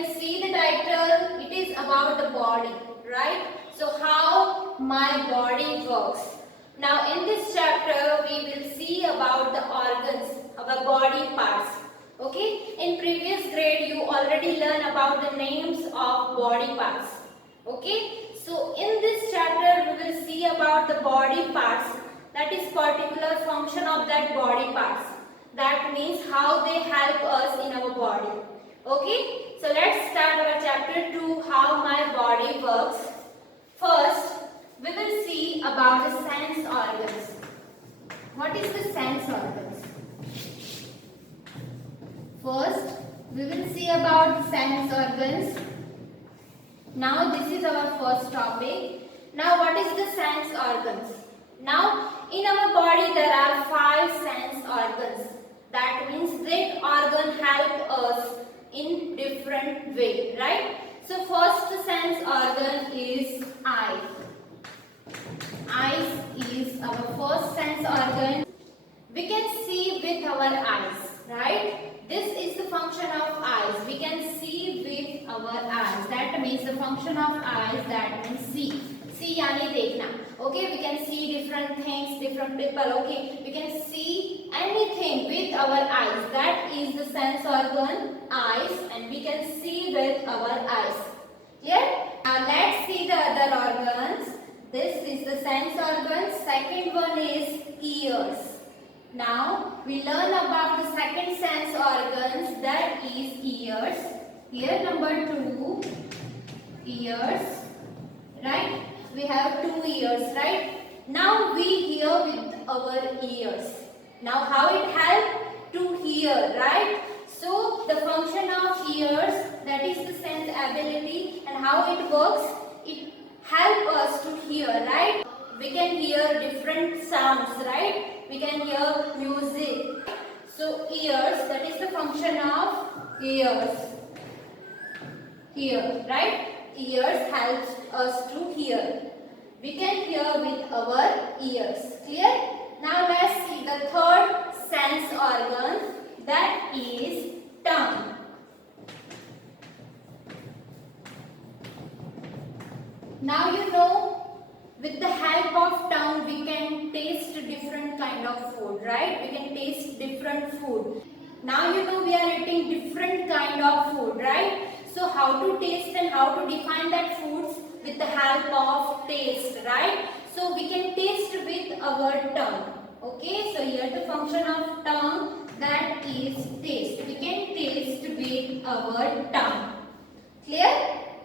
can see the title, it is about the body, right? So how my body works. Now in this chapter we will see about the organs, our body parts. Okay, in previous grade you already learned about the names of body parts. Okay, so in this chapter we will see about the body parts, that is particular function of that body parts. That means how they help us in our body. Okay, so let's start our chapter 2, how my body works. First, we will see about the sense organs. What is the sense organs? First, we will see about sense organs. Now, this is our first topic. Now, what is the sense organs? Now, in our body there are 5 sense organs. That means that organ help us in different way, right? So, first sense organ is eye. Eyes is our first sense organ. We can see with our eyes, right? This is the function of eyes. We can see with our eyes. That means the function of eyes, that means see. See yani dekhna. Okay, we can see different things, different people. Okay, we can see anything with our eyes. That is the sense organ, eyes, and we can see with our eyes. Clear? Now let's see the other organs. This is the sense organ. Second one is ears. Now we learn about the second sense organs, that is ears. Here number 2, ears, right? We have 2 ears, right? Now we hear with our ears. Now how it help to hear, right? So the function of ears, that is the sense ability, and how it works, it help us to hear, right? We can hear different sounds, right? We can hear music. So ears, that is the function of ears. Here, right? Ears helps us to hear. We can hear with our ears. Clear? Now let's see the third sense organ, that is tongue. Now you know, with the help of tongue we can taste different kind of food, right? We can taste different food. Now you know we are eating different kind of food, right? So how to taste and how to define that foods with the help of taste, right? So we can taste with our tongue. Okay, so here the function of tongue, that is taste. We can taste with our tongue. Clear?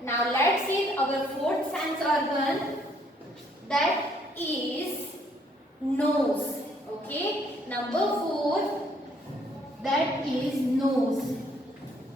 Now let's see our fourth sense organ, that is nose. Okay, number 4, that is nose.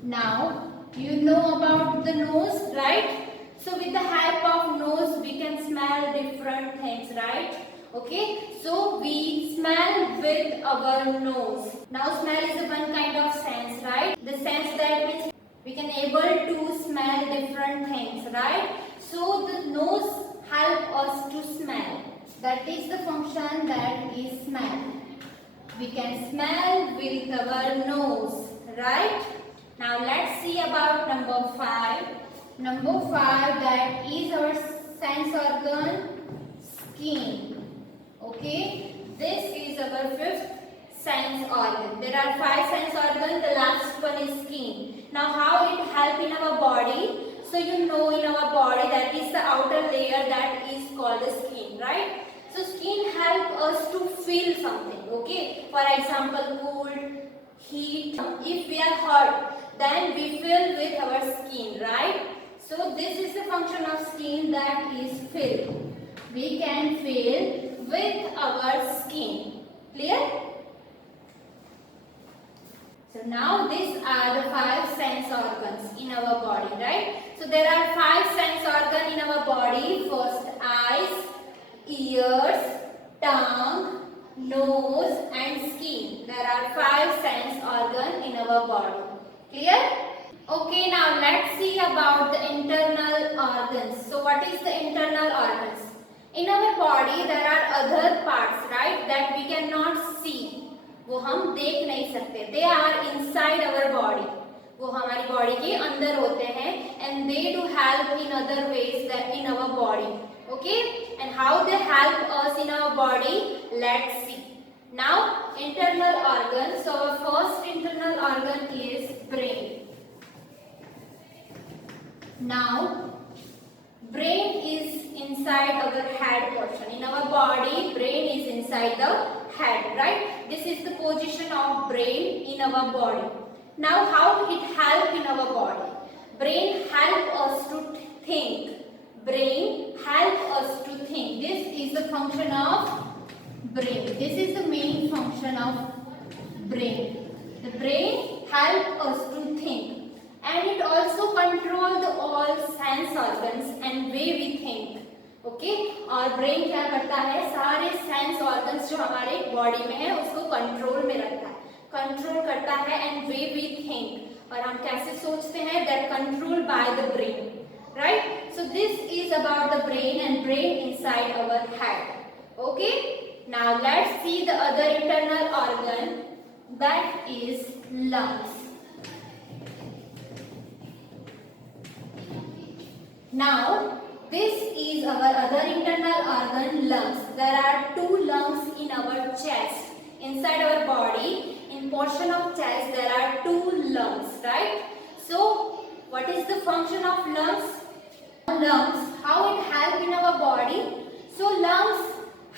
Now you know about the nose, right? So with the help of nose we can smell different things, right? Okay, so we smell with our nose. Now smell is one kind of sense, right? The sense that means we can able to smell different things, right? So the nose help us to smell. That is the function, that is smell. We can smell with our nose, right? Now let's see about number 5. Number 5, that is our sense organ, skin. Okay, this is our 5th sense organ. There are 5 sense organs, the last one is skin. Now how it help in our body? So you know in our body that is the outer layer, that is called the skin, right? So skin help us to feel something, okay? For example, cold, heat. If we are hot, then we feel with our skin, right? So this is the function of skin, that is feel. We can feel with our skin. Clear? So now these are the 5 sense organs in our body, right? So there are 5 sense organs in our body. First, eyes, ears, tongue, nose and skin. There are 5 sense organs in our body. Clear? Okay, now let's see about the internal organs. So what is the internal organs? In our body there are other parts, right, that we cannot see. वो हम देख नहीं सकते. They are inside our body. वो हमारी body के अंदर होते हैं and they do help in other ways that in our body. Okay, and how they help us in our body, let's see. Now internal organs. So our first internal organ is brain. Now brain is inside our head portion. In our body, brain is inside the head, right? This is the position of brain in our body. Now how it help in our body? Brain help us to think. Brain help us to think. This is the function of brain. This is the main function of brain. The brain help us to think, and it also control the all sense organs and way we think. Okay? और brain क्या करता है? सारे sense organs जो हमारे body में है उसको control में रखता है, control करता है and way we think. और हम कैसे सोचते हैं? That control by the brain. Right? So this is about the brain and brain inside our head. Okay? Now let's see the other internal organ, that is lungs. Now this is our other internal organ, lungs. There are two lungs in our chest. Inside our body, in portion of chest there are two lungs, right? So what is the function of lungs? Lungs, how it help in our body? So lungs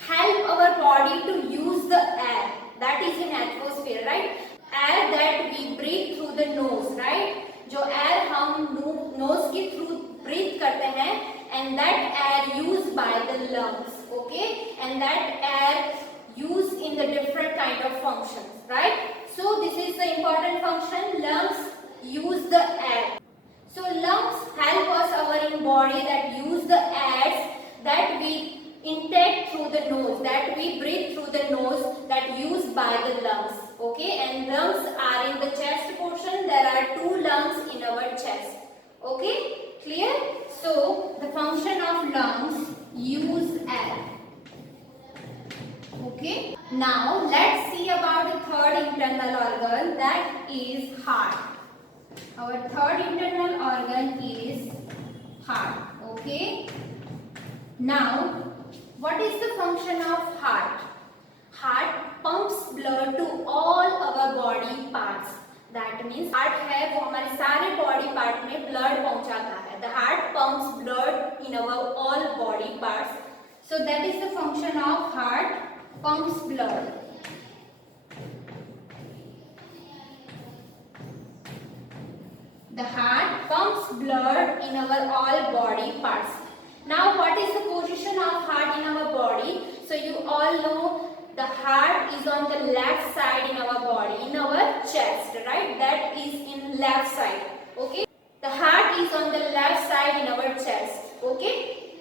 help our body to use the air that is in atmosphere, right? Air that we breathe through the nose, right? जो air हम nose के through breathe करते हैं, and that air used by the lungs, okay? And that air used in the different kind of functions, right? So this is the important function. Lungs use the air. So lungs help us our in body that use the air that we intake through the nose, that we breathe through the nose, that used by the lungs. Okay, and lungs are in the chest portion. There are two lungs in our chest. Okay, clear? So the function of lungs use air. Okay, now let's see about the third internal organ, that is heart. Our third internal organ is heart. Okay. Now, what is the function of heart? Heart pumps blood to all our body parts. That means heart है वो हमारे सारे body part में blood पहुंचाता है. The heart pumps blood in our all body parts. So that is the function of heart, pumps blood. The heart pumps blood in our all body parts. Now what is the position of heart in our body? So you all know the heart is on the left side in our body, in our chest, right? That is in left side. Okay? The heart is on the left side in our chest. Okay?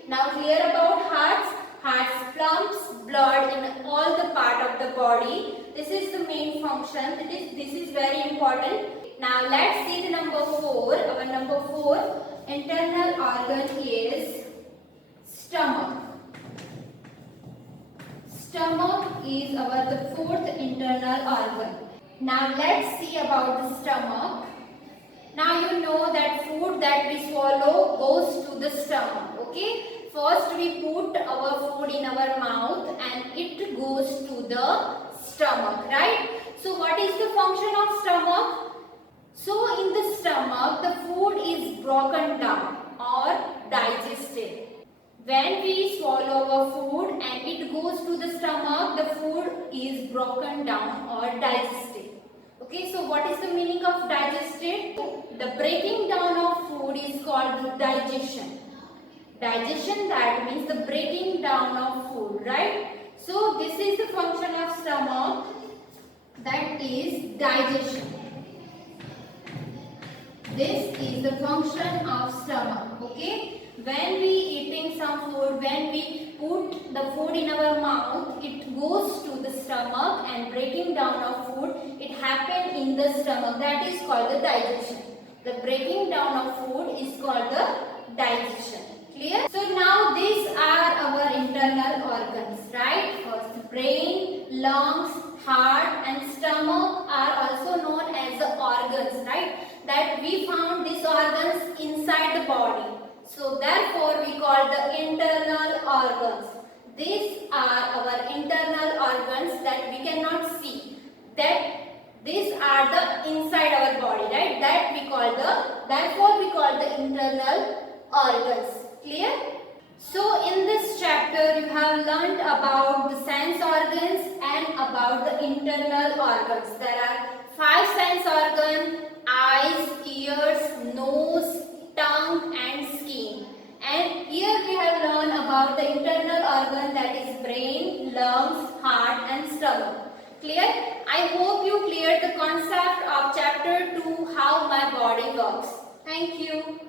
Now clear about hearts. Heart pumps blood in all the part of the body. This is the main function. This is very important. Now let's see the number 4. Our number 4 internal organ is stomach. Stomach is the fourth internal organ. Now let's see about the stomach. Now you know that food that we swallow goes to the stomach. Okay. First we put our food in our mouth and it goes to the stomach, right? So what is the function of stomach? So in the stomach the food is broken down or digested. When we swallow our food and it goes to the stomach, the food is broken down or digested. Okay, so what is the meaning of digested? The breaking down of food is called digestion. Digestion, that means the breaking down of food, right? So this is the function of stomach, that is digestion. This is the function of stomach. Okay, when we eating some food, when we put the food in our mouth, it goes to the stomach and breaking down of food, it happens in the stomach. That is called the digestion. The breaking down of food is called the digestion. Clear? So now these are our internal organs, right? First, brain, lungs, heart and stomach are also known as the organs, right? that we found these organs inside the body. So therefore we call the internal organs. These are our internal organs that we cannot see. That these are the inside our body, right? That we call the, therefore we call the internal organs. Clear? So in this chapter you have learnt about the sense organs and about the internal organs. There are 5 sense organs: eyes, ears, nose, tongue and skin. And here we have learned about the internal organ, that is brain, lungs, heart and stomach. Clear? I hope you cleared the concept of chapter 2, how my body works. Thank you.